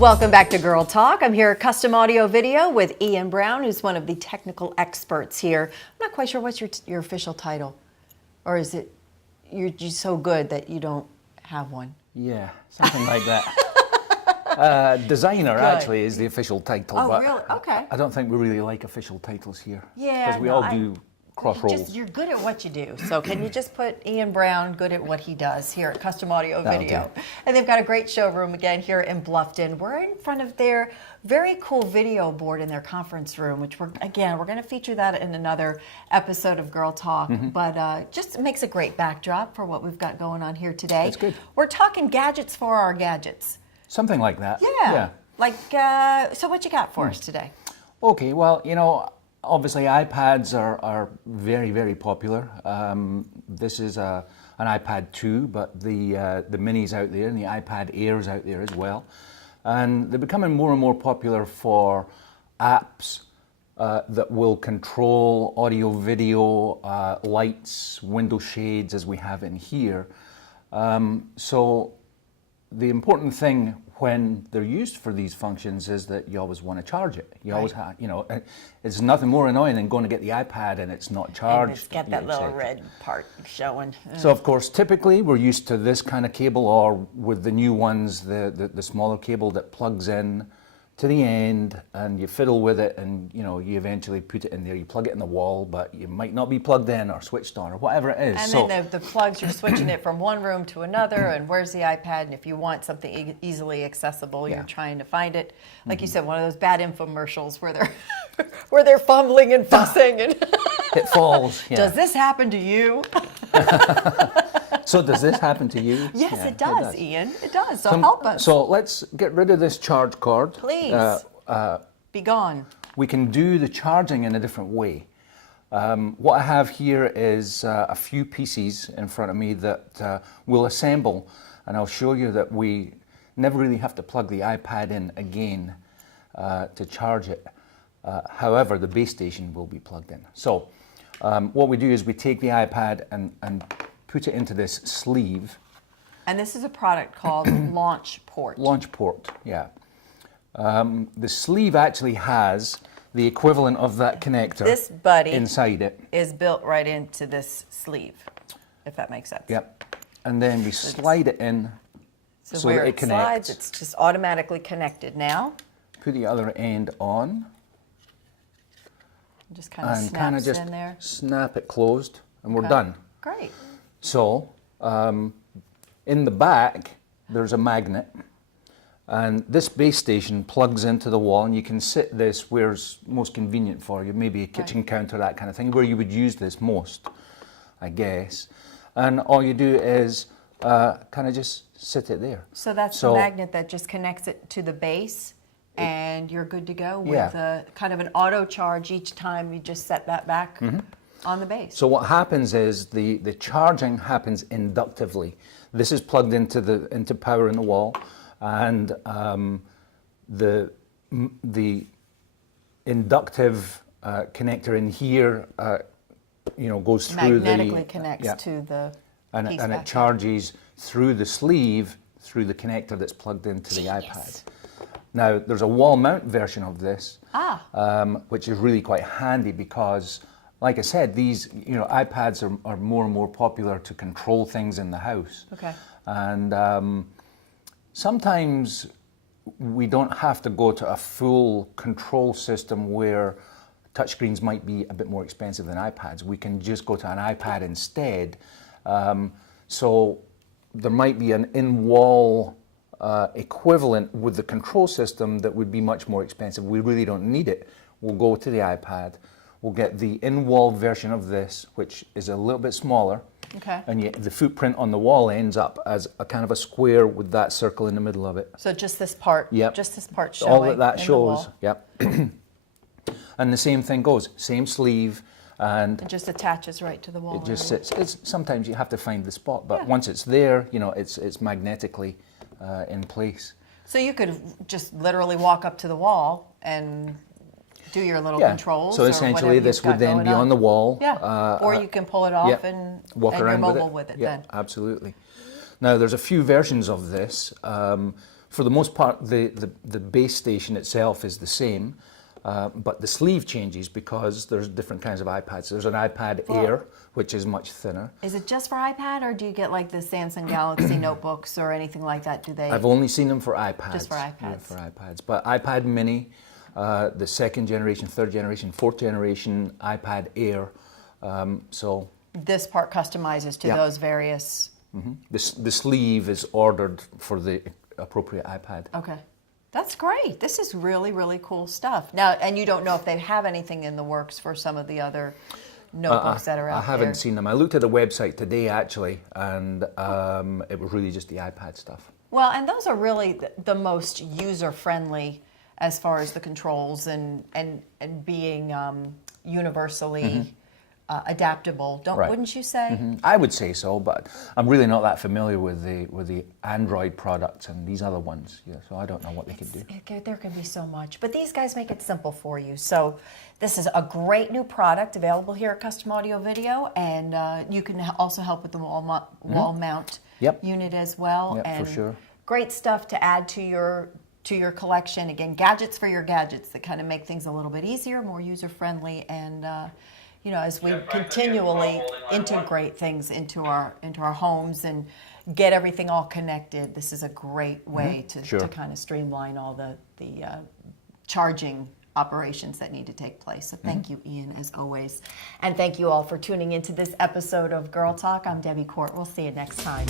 Welcome back to Girl Talk. I'm here at Custom Audio Video with Iain Brown, who's one of the technical experts here. I'm not quite sure what's your official title, or is it you're just so good that you don't have one? Yeah, something like that. Designer Good. Actually is the official title. Oh, but really? Okay. I don't think we really like official titles here. Yeah, because we no, all do cross roles. You're good at what you do. So can you just put Iain Brown good at what he does here at Custom Audio Video? And they've got a great showroom again here in Bluffton. We're in front of their very cool video board in their conference room, which we're going to feature that in another episode of Girl Talk. But just makes a great backdrop for what we've got going on here today. That's good. We're talking gadgets for our gadgets. Something like that. Yeah. Like, so what you got for us today? Okay, well, you know, obviously iPads are very, very popular. This is an iPad 2, but the Mini's out there and the iPad Air's out there as well. And they're becoming more and more popular for apps that will control audio, video, lights, window shades as we have in here. So the important thing when they're used for these functions is that you always want to charge it. You always have, you know, it's nothing more annoying than going to get the iPad and it's not charged. And it's got that little red part showing. So of course, typically we're used to this kind of cable, or with the new ones, the smaller cable that plugs in to the end, and you fiddle with it, and you know, you eventually put it in there. You plug it in the wall, but you might not be plugged in or switched on or whatever it is. And then the plugs, you're switching it from one room to another, and where's the iPad? And if you want something easily accessible, you're trying to find it. Like you said, one of those bad infomercials where they're where they're fumbling and fussing and it falls. Yeah. Does this happen to you? So does this happen to you? Yes, Yeah, it does, Iain. It does. So help us. So let's get rid of this charge cord. Please. Be gone. We can do the charging in a different way. What I have here is a few pieces in front of me that we'll assemble, and I'll show you that we never really have to plug the iPad in again to charge it. However, the base station will be plugged in. So what we do is we take the iPad and put it into this sleeve. And this is a product called Launch Port. Launch Port, yeah. The sleeve actually has the equivalent of that connector. This buddy inside it is built right into this sleeve, if that makes sense. Yep. And then we slide it in so where that it connects. Slides, it's just automatically connected now. Put the other end on. Just kind of snaps in there. Snap it closed, and we're done. Great. So in the back, there's a magnet. And this base station plugs into the wall, and you can sit this where's most convenient for you, maybe a kitchen counter, that kind of thing, where you would use this most, I guess. And all you do is kind of just sit it there. So that's the magnet that just connects it to the base, and you're good to go with kind of an auto charge each time you just set that back on the base. So what happens is the charging happens inductively. This is plugged into power in the wall. And the inductive connector in here, goes through magnetically connects to the piece and it charges through the sleeve through the connector that's plugged into the iPad. Now there's a wall mount version of this, which is really quite handy because, like I said, these iPads are more and more popular to control things in the house. Okay. And sometimes we don't have to go to a full control system where touchscreens might be a bit more expensive than iPads. We can just go to an iPad instead. So there might be an in-wall equivalent with the control system that would be much more expensive. We really don't need it. We'll go to the iPad. We'll get the in-wall version of this, which is a little bit smaller. Okay. And yet the footprint on the wall ends up as a kind of a square with that circle in the middle of it. So just this part. Yep. Just this part showing. All that shows. Yep. And the same thing goes. Same sleeve, and it just attaches right to the wall. It just sits. Sometimes you have to find the spot, but once it's there, it's magnetically in place. So you could just literally walk up to the wall and do your little controls. So essentially this would then be on the wall. Yeah. Or you can pull it off and walk around you're mobile with it then. Absolutely. Now there's a few versions of this. For the most part, the base station itself is the same, but the sleeve changes because there's different kinds of iPads. There's an iPad Air, which is much thinner. Is it just for iPad, or do you get like the Samsung Galaxy notebooks or anything like that? Do they? I've only seen them for iPads. Just for iPads. Yeah, for iPads. But iPad Mini, the second generation, third generation, fourth generation iPad Air. So this part customizes to those various. the sleeve is ordered for the appropriate iPad. Okay. That's great. This is really, really cool stuff. Now, and you don't know if they have anything in the works for some of the other notebooks that are out there? I haven't seen them. I looked at the website today, actually, and it was really just the iPad stuff. Well, and those are really the most user-friendly as far as the controls and being universally adaptable. Wouldn't you say? I would say so, but I'm really not that familiar with the Android products and these other ones. Yeah, so I don't know what they could do. There can be so much, but these guys make it simple for you. So this is a great new product available here at Custom Audio Video, and you can also help with the wall mount unit as well. Yep, and for sure. Great stuff to add to your collection. Again, gadgets for your gadgets that kind of make things a little bit easier, more user-friendly, and you know, as we continually integrate things into our homes and get everything all connected, this is a great way to kind of streamline all the charging operations that need to take place. So thank you, Iain, as always. And thank you all for tuning into this episode of Girl Talk. I'm Debbie Court. We'll see you next time.